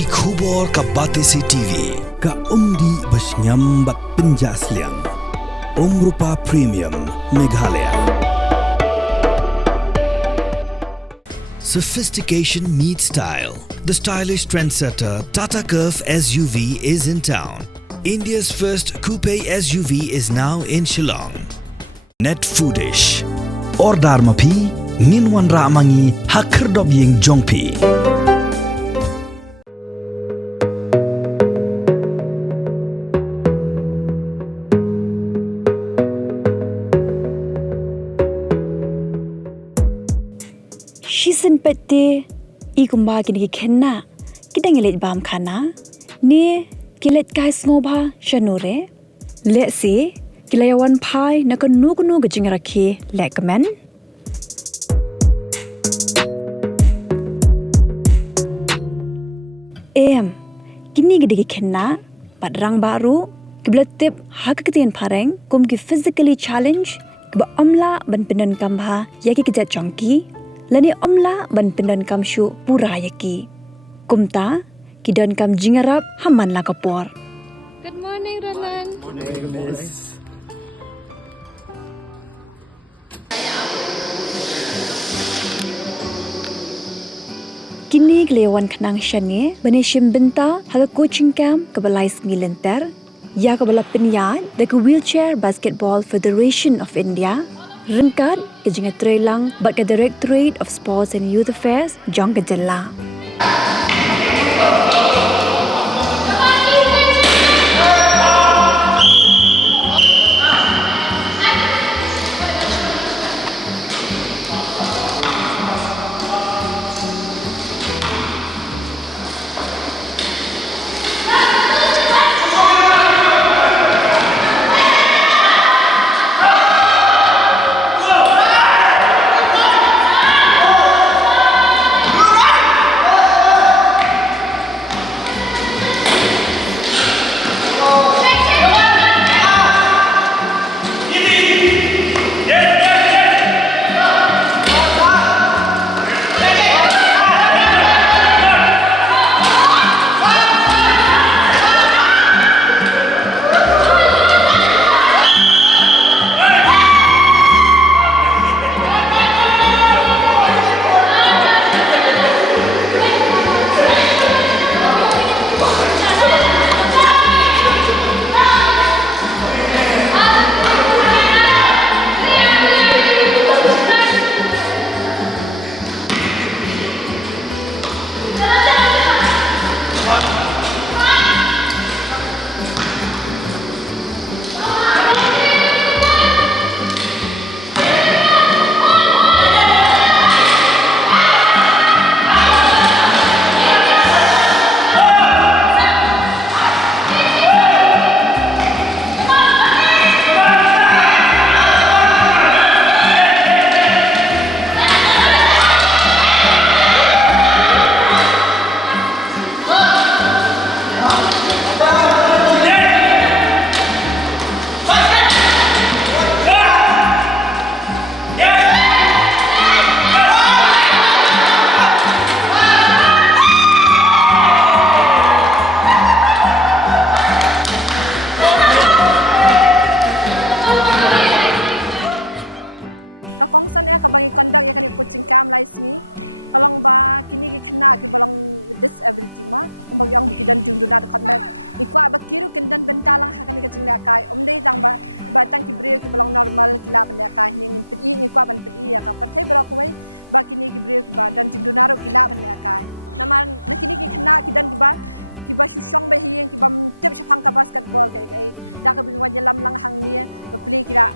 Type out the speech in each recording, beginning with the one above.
ki khubor ka batesi TV ka umdi basnyam bat penjaslian Rupa Premium Meghalaya. Sophistication meets style. The stylish trendsetter Tata Curve SUV is in town. India's first coupe SUV is now in Shillong. Net Foodish. Ordar mapi minwan ramangi hakerdob ying jongpi. Shisin pette ikumba kini kenna kita ngelet bam khana ni kilet kai snobha shanure le si kilayawan phai nakon nugnu gajing rakhi le Kmen kini gede kenna padrang baru kibletip hakketin pareng kum ki physically challenge ba amla ban penan kambha yaki kijat chongki lani omla ban pendan kam shu pura yaki kumta kidan kam jingarap haman la kapor. Good morning, Ronan. Good morning, miss. Kini glewan khnang shani bani shimbenta haga coaching camp kabalai ngilenter ya kabala penyat the Wheelchair Basketball Federation of India Ringkat kejinga trelang bat ke Directorate of Sports and Youth Affairs jong kejela. Kakongsan ya kabangi conduct ya kani coaching camp lais ni. Kalau ba kini ki kena ki balang disability ma bagi ang bikidan jung Duna Dkhot mek. Ikwa bakiru kendan bentalang hakani kacing le akai. Omdei tang ba batang ki brio ki balang normal ki la benda akai ni ngin pedi ikwa ban pedi ya ka partai berok wai ba kini ki brio ki ba dan jung Duna ro ki la benda akai. Naman nakini ki kena ki dan ki ba shushong ba hieng ki bam tip chapang ka basketball kai da ka bingwan jalam lang hang ni ba play ki da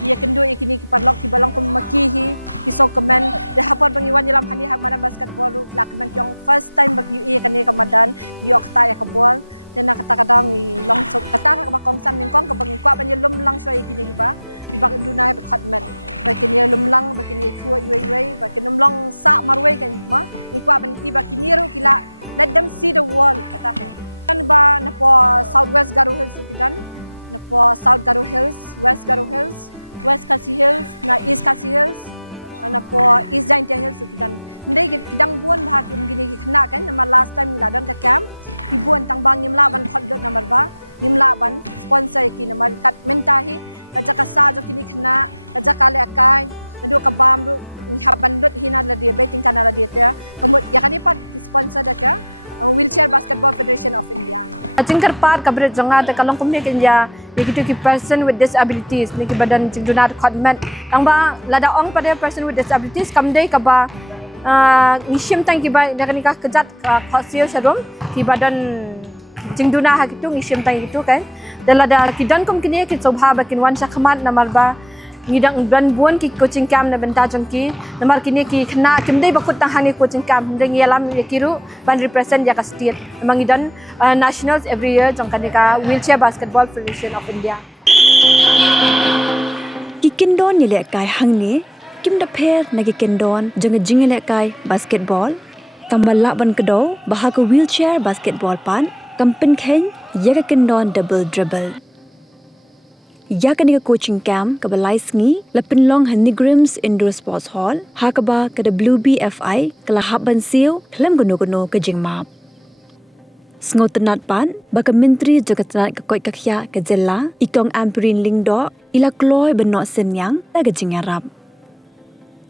dia kendo ikini ki parlok ki balang ko makihi ki so Kmen de hapon bangiwan jalam hani ha mana basketball la Kmen yang first time bagi kani kamadan yok ta ya kapol dan kata kadang long so kata ka bakongsan mingkong ka bangi kwa banjilum lang so ikini ki ba bi bak Duna Dkhot Kmen bakini lum lang bakini thua yoi bakini long sa marway kan ma ni kwa ban i bakini ro kila let them see the world kata kan ba na po southwest Garo Hills kidan na po south Garo Hills west Garo Hills West Khasi Hills na East Khasi Hills na po East Giant Hills kidan ndai kidang buan bha kim gini khna kan nama last time la dan ka camp ki buan tang bang yimla ban khot lot number ba yimla ban sponsor ki nama kat menta hi raja ka sa jo kini khna raja ka le akai ndu ka bam ru ni haban lot hina la dia betting kana la dia ta kamut ya kani pat sponsor da ka Wheelchair Basketball Federation of India. Jingkar par kabret jonga te kalong kumni India begitu ki person with disabilities ni ki badan jing Duna Kmen tang ba lada ong pada person with disabilities kamdei ka ba ngishim tang ki ba dakani ka kejat khosio sharum ki badan jing Duna ha kitu ngishim tang itu kan dan lada ki dan kum kini ki sobha ba kin wan sakhamat namar ba ngidang ban buan ki coaching camp na benta jongki namar kini ki khna kimdei bakut tang hani coaching camp deng yalam yakiru ban represent ya ka state among idan nationals every year jongkani ka Wheelchair Basketball Federation of India ki kindon ni le kai hangni kim da pher na ki kindon jong jing le kai basketball tambala ban kdo baha ko wheelchair basketball pan kampen khen ya ka kindon double dribble ya ka ni coaching camp ka balai sngi lapin long handigrims indoor sports hall hakaba ka WBFI kala haban siu khlem gono ka jingmap sngotanat pan baka menteri jogatna ka koi kakhya ka jella ikong amperin lingdo ila kloi benno senyang ta ka jingarap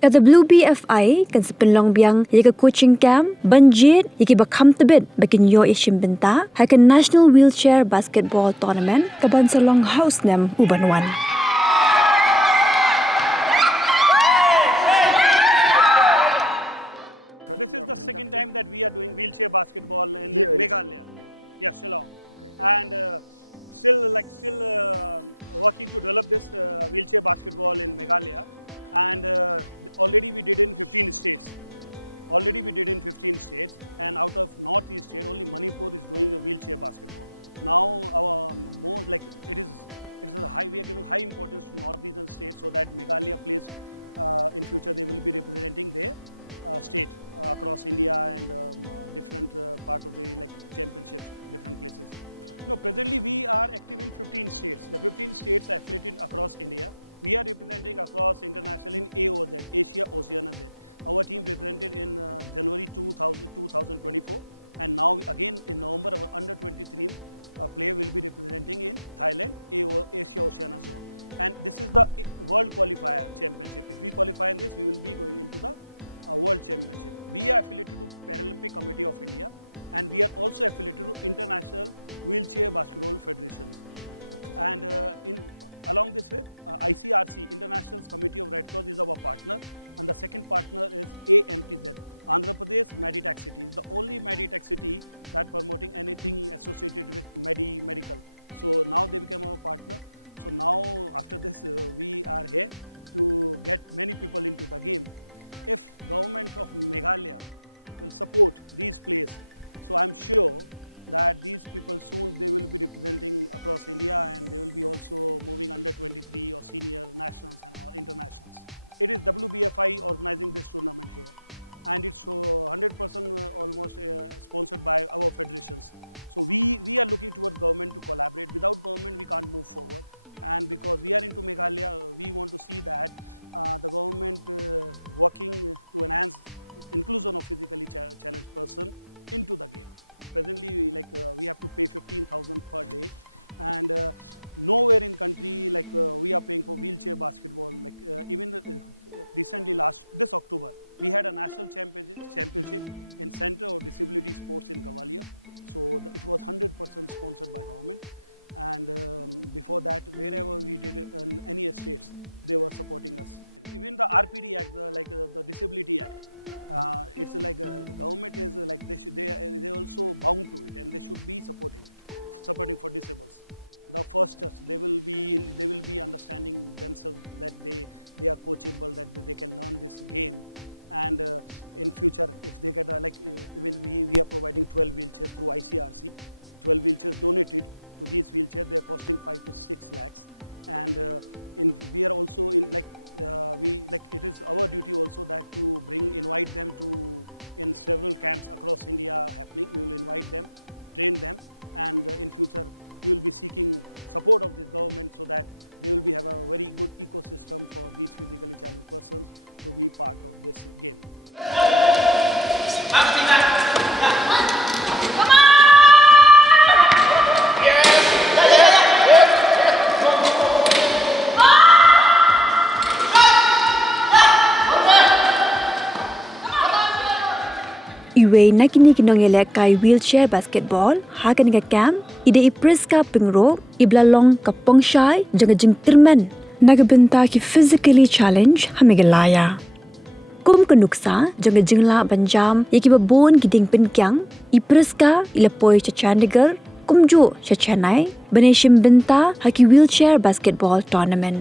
ka WBFI kan sepin long biang ya ka coaching camp banjit yaki bakham tabet bakin yo ishim benta ha ka national wheelchair basketball tournament ka ban salong house nem uban wan This is the second time that we are doing wheelchair basketball in Meghalaya. Yes, Shillong. Okay. And still working to develop this wheelchair basketball in Meghalaya. And already we did in 15 states. And out of Northeast state, only Manipur is doing a wheelchair basketball. Now our more like we are giving high importance to Northeastern states so that Meghalaya plays in future they will be representing their state across India and different part of the championships, different places. No, presently we are active in 15 states. The 15 states are affiliated across India. We are representing across international in AOZ, Asia Oceania Z. Our team represented in January 2024, and now again in November our under 23 player will be representing in Thailand, Asia Oceania zone. And this is the World Qualifier Championship. If we qualify in this, we will be going into the World Championship. We are affiliated to Paralympic Committee of India, and we are also affiliated to International Wheelchair Basketball Federations. And along this way, ICRC, International Committee of Red Cross, is our partner, and the second partner is AMTZ, Andhra Pradesh Meditech City. It's the only Meditech city that promoting anything associated with medical. So now they become our partner. So now after this, we are here to get many people into the game. If government of Meghalaya will support these players, so I'm sure that these people soon they will be representing across India, and they will be also moving under 23 or senior nationals and or internationals. It is WBFI organizing this tournament here, and it's 100% almost sponsored by our federations. So we are looking towards government to collaborate. Without government we can't move forward, and because we are into Meghalaya, we want to see that the government working to enhance inclusion of physically challenged person into the game. Presently, we have to pay 15,000 per day, and nowhere in country we are paying for wheelchair basketball. Even recently, this October, we had a national championship in Center of Disability Sports in Gwalior. So it was 100% sponsored by government. And before that, wherever we did in any estates, they were supporting us. Even the RPD Act, the Disability Act, it's the government is they also bound to it, and they should be supporting for disables. The first they will be understanding themselves that they are coachable, that they can learn this game, and in future if they get even we are providing 12 wheelchairs through ICRC, 12 wheelchairs donated. To these wheelchairs, they are costing 5 to 6 lakhs, and we are also in it is our duty also that to invite them to in several camps across India happening. We will invite them, train them, and in future we will be seeking support of this government so that they will have a very good ecosystem for these physically challenged persons to be part of this game. Iwe nakini kinong elek kai wheelchair basketball hakan ga cam ide ipreska pingro iblalong kapong shai janga jing tirmen nagabenta ki physically challenge hamigalaya kum kanuksa janga jingla banjam yaki babon giding penkyang ipreska ilapoi cha Chandigarh kumju cha Chennai baneshim benta haki wheelchair basketball tournament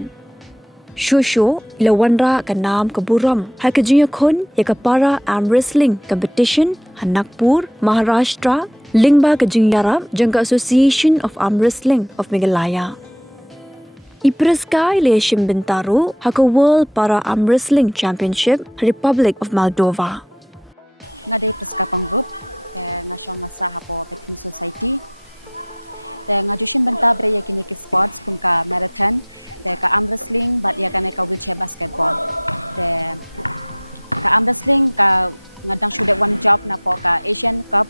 Shosho ilawanra ka naam ka buram hai ka jiya khon ya ka para arm wrestling competition Hanakpur Maharashtra lingba ka jingyara jangka Association of Arm Wrestling of Meghalaya Ipreska ile shimbintaro ha ka World Para Arm Wrestling Championship Republic of Moldova ngade preska panggrup te ngasong ngasa hapo betting society te ngajushim benta bre yakini ke sports kum ka marathon te ka arm wrestling bat ya kana ka wheelchair basketball te ka arm wrestling ka ngadang sudah one job na po ka Asian Cup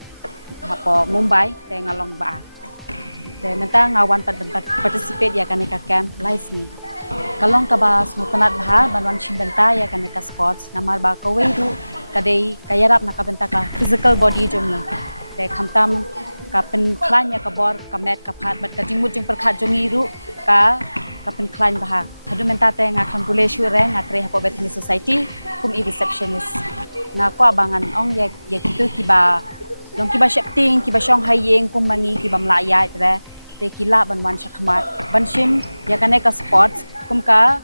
hapo Mumbai te ngalong ba te menta ngawan participate ya kana ka camp license kalong ka ba smutanat bah banwan shimbenta ya kana ka sports namar ba ka weidu kadai kayarap na ka benta ka physical body jongi te khamtam ka pen klanya ka bor ka mat ka phat bat ka jingmut jing perkhat jongi ru ka kapen klein bah hadu menta te nga congratulation reng atre hapo betting society kum I receptionist nga ko abangan ong ya kitu kiba long kiba shapting kiba shong hayeng kum mangi kiba mlaya tre te kila banwan shakmat banshim ya kane ka sports kum ka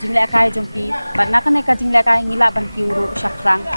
jingle kai jongki ban na kane ka jingle kai ngila ban kiuru shakrang